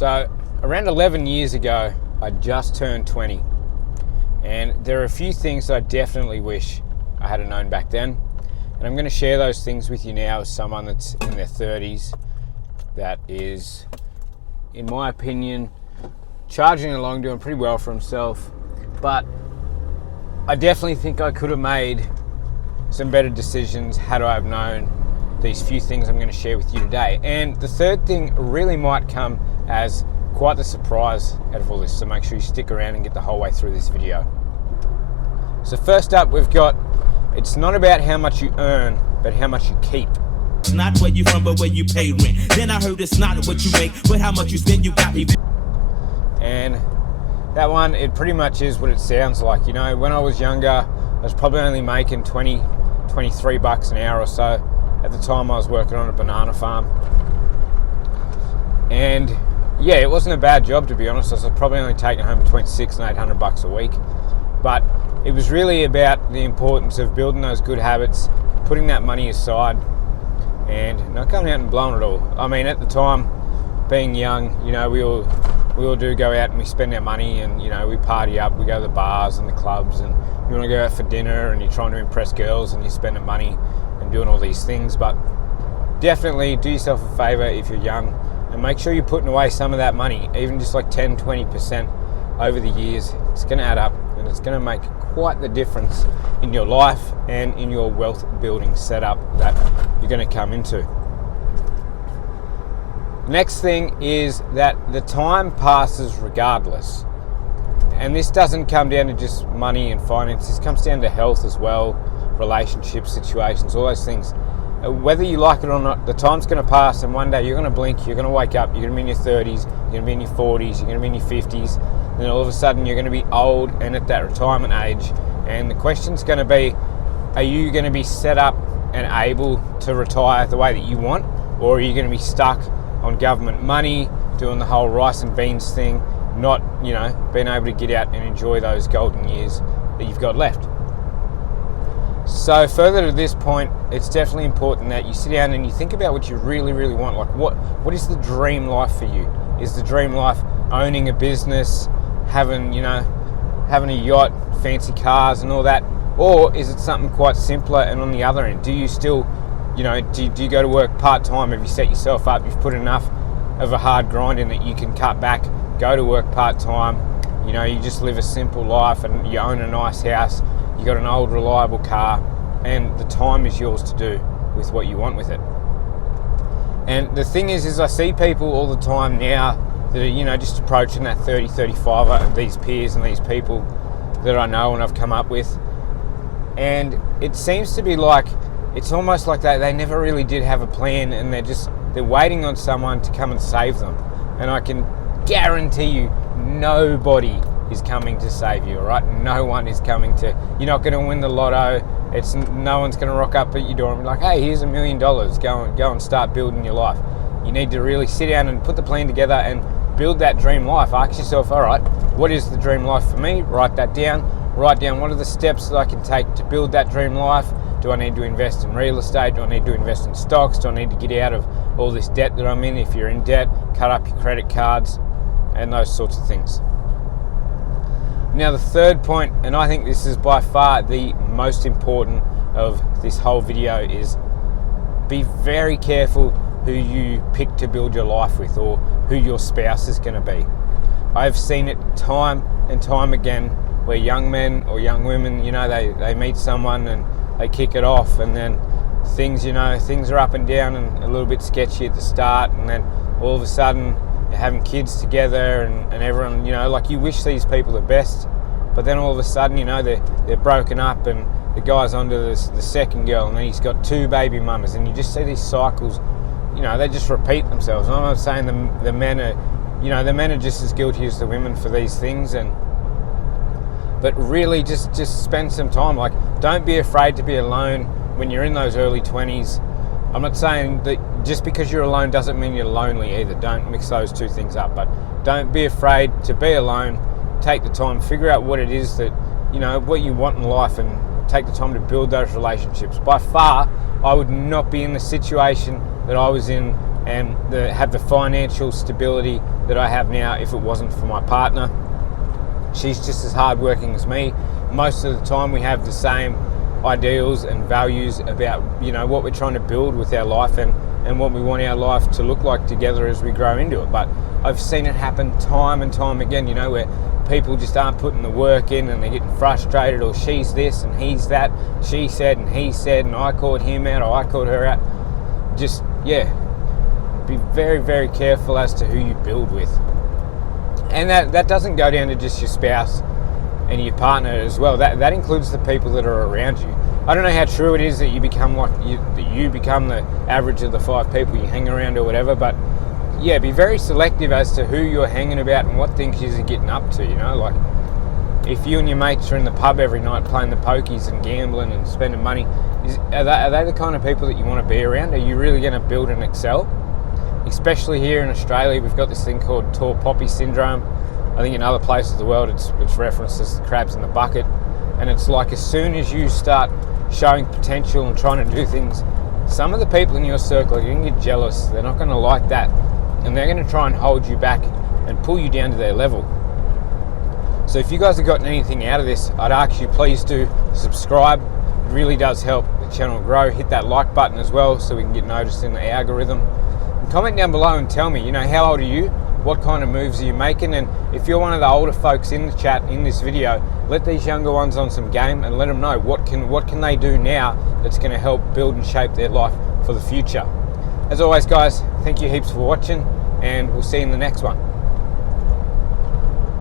So around 11 years ago, I just turned 20. And there are a few things that I definitely wish I had known back then. And I'm going to share those things with you now as someone that's in their 30s that is, in my opinion, charging along, doing pretty well for himself. But I definitely think I could have made some better decisions had I have known these few things I'm going to share with you today. And the third thing really might come as quite the surprise out of all this, so make sure you stick around and get the whole way through this video. So first up, we've got, it's not about how much you earn, but how much you keep. It's not where you from, but where you pay rent. Then I heard it's not what you make, but how much you spend, you got me. And that one, it pretty much is what it sounds like. You know, when I was younger, I was probably only making 23 bucks an hour or so. At the time I was working on a banana farm. And yeah, it wasn't a bad job, to be honest. I was probably only taking home between $600 and $800 a week. But it was really about the importance of building those good habits, putting that money aside, and not going out and blowing it all. I mean, at the time, being young, you know, we all do go out and we spend our money, and you know, we party up, we go to the bars and the clubs, and you want to go out for dinner, and you're trying to impress girls, and you're spending money and doing all these things. But definitely do yourself a favor if you're young, and make sure you're putting away some of that money, even just like 10-20% over the years. It's going to add up, and it's going to make quite the difference in your life and in your wealth building setup that you're going to come into. Next thing is that the time passes regardless. And this doesn't come down to just money and finance. This comes down to health as well, relationships, situations, all those things. Whether you like it or not, the time's going to pass, and one day you're going to blink, you're going to wake up, you're going to be in your 30s, you're going to be in your 40s, you're going to be in your 50s, and then all of a sudden you're going to be old and at that retirement age. And the question's going to be, are you going to be set up and able to retire the way that you want, or are you going to be stuck on government money, doing the whole rice and beans thing, not, you know, being able to get out and enjoy those golden years that you've got left? So further to this point, it's definitely important that you sit down and you think about what you really, really want. Like what is the dream life for you? Is the dream life owning a business, having a yacht, fancy cars and all that? Or is it something quite simpler and on the other end? Do you still, do you go to work part-time? Have you set yourself up? You've put enough of a hard grind in that you can cut back, go to work part-time, you just live a simple life and you own a nice house, you got an old reliable car, and the time is yours to do with what you want with it. And the thing is I see people all the time now that are, just approaching that 30, 35 of these peers and these people that I know and I've come up with. And it seems to be like, it's almost like they never really did have a plan, and they're waiting on someone to come and save them. And I can guarantee you, nobody is coming to save you, all right? No one is coming to, you're not going to win the lotto. No one's going to rock up at your door and be like, hey, here's $1 million, go and start building your life. You need to really sit down and put the plan together and build that dream life. Ask yourself, all right, what is the dream life for me? Write that down. Write down what are the steps that I can take to build that dream life. Do I need to invest in real estate? Do I need to invest in stocks? Do I need to get out of all this debt that I'm in? If you're in debt, cut up your credit cards and those sorts of things. Now the third point, and I think this is by far the most important of this whole video, is be very careful who you pick to build your life with, or who your spouse is going to be. I've seen it time and time again where young men or young women, they meet someone and they kick it off, and then things are up and down and a little bit sketchy at the start, and then all of a sudden you're having kids together and everyone, like you wish these people the best, but then all of a sudden, they're broken up and the guy's onto the second girl, and then he's got 2 baby mamas, and you just see these cycles, they just repeat themselves. And I'm not saying the men are just as guilty as the women for these things, but really just spend some time. Like, don't be afraid to be alone when you're in those early 20s. I'm not saying that just because you're alone doesn't mean you're lonely either. Don't mix those two things up. But don't be afraid to be alone. Take the time, figure out what it is that, what you want in life, and take the time to build those relationships. By far, I would not be in the situation that I was in and have the financial stability that I have now if it wasn't for my partner. She's just as hardworking as me. Most of the time we have the same ideals and values about, you know, what we're trying to build with our life and what we want our life to look like together as we grow into it. But I've seen it happen time and time again, you know, where people just aren't putting the work in and they're getting frustrated, or she's this and he's that, she said and he said, and I called him out or I called her out. Just, yeah, be very, very careful as to who you build with. And that doesn't go down to just your spouse and your partner as well. That includes the people that are around you. I don't know how true it is that you become the average of the 5 people you hang around or whatever, but yeah, be very selective as to who you're hanging about and what things you're getting up to, you know. Like, if you and your mates are in the pub every night playing the pokies and gambling and spending money, are they the kind of people that you want to be around? Are you really going to build and excel? Especially here in Australia, we've got this thing called tall poppy syndrome. I think in other places of the world it's referenced as the crabs in the bucket. And it's like, as soon as you start showing potential and trying to do things, some of the people in your circle are going to get jealous. They're not going to like that. And they're going to try and hold you back and pull you down to their level. So if you guys have gotten anything out of this, I'd ask you, please do subscribe. It really does help the channel grow. Hit that like button as well so we can get noticed in the algorithm. And comment down below and tell me, you know, how old are you? What kind of moves are you making? And if you're one of the older folks in the chat in this video, let these younger ones on some game and let them know what can they do now that's going to help build and shape their life for the future. As always, guys, thank you heaps for watching, and we'll see you in the next one.